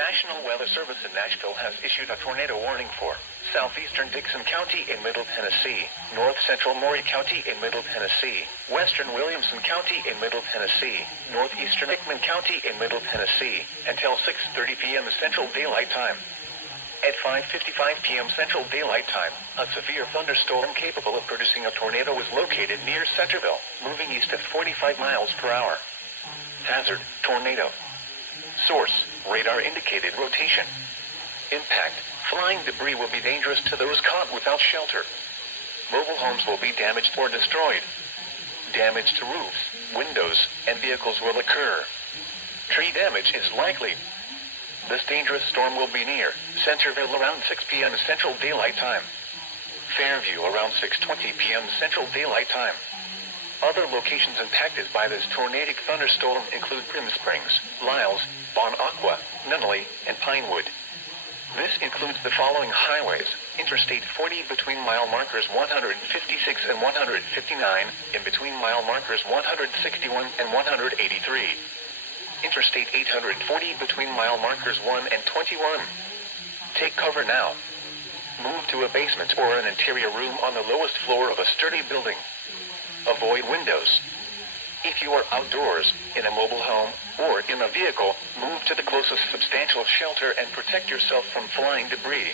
National Weather Service in Nashville has issued a tornado warning for southeastern Dixon County in Middle Tennessee, north central Maury County in Middle Tennessee, western Williamson County in Middle Tennessee, northeastern Hickman County in Middle Tennessee, until 6:30 p.m. Central Daylight Time. At 5:55 p.m. Central Daylight Time, a severe thunderstorm capable of producing a tornado is located near Centerville, moving east at 45 miles per hour. Hazard, tornado. Source, radar indicated rotation. Impact, flying debris will be dangerous to those caught without shelter. Mobile homes will be damaged or destroyed. Damage to roofs, windows, and vehicles will occur. Tree damage is likely. This dangerous storm will be near Centerville around 6 p.m. Central Daylight Time. Fairview around 6:20 p.m. Central Daylight Time. Other locations impacted by this tornadic thunderstorm include Prim Springs, Lyles, Bon Aqua, Nunnally, and Pinewood. This includes the following highways: Interstate 40 between mile markers 156 and 159, in between mile markers 161 and 183. Interstate 840 between mile markers 1 and 21. Take cover now. Move to a basement or an interior room on the lowest floor of a sturdy building. Avoid windows. If you are outdoors, in a mobile home, or in a vehicle, move to the closest substantial shelter and protect yourself from flying debris.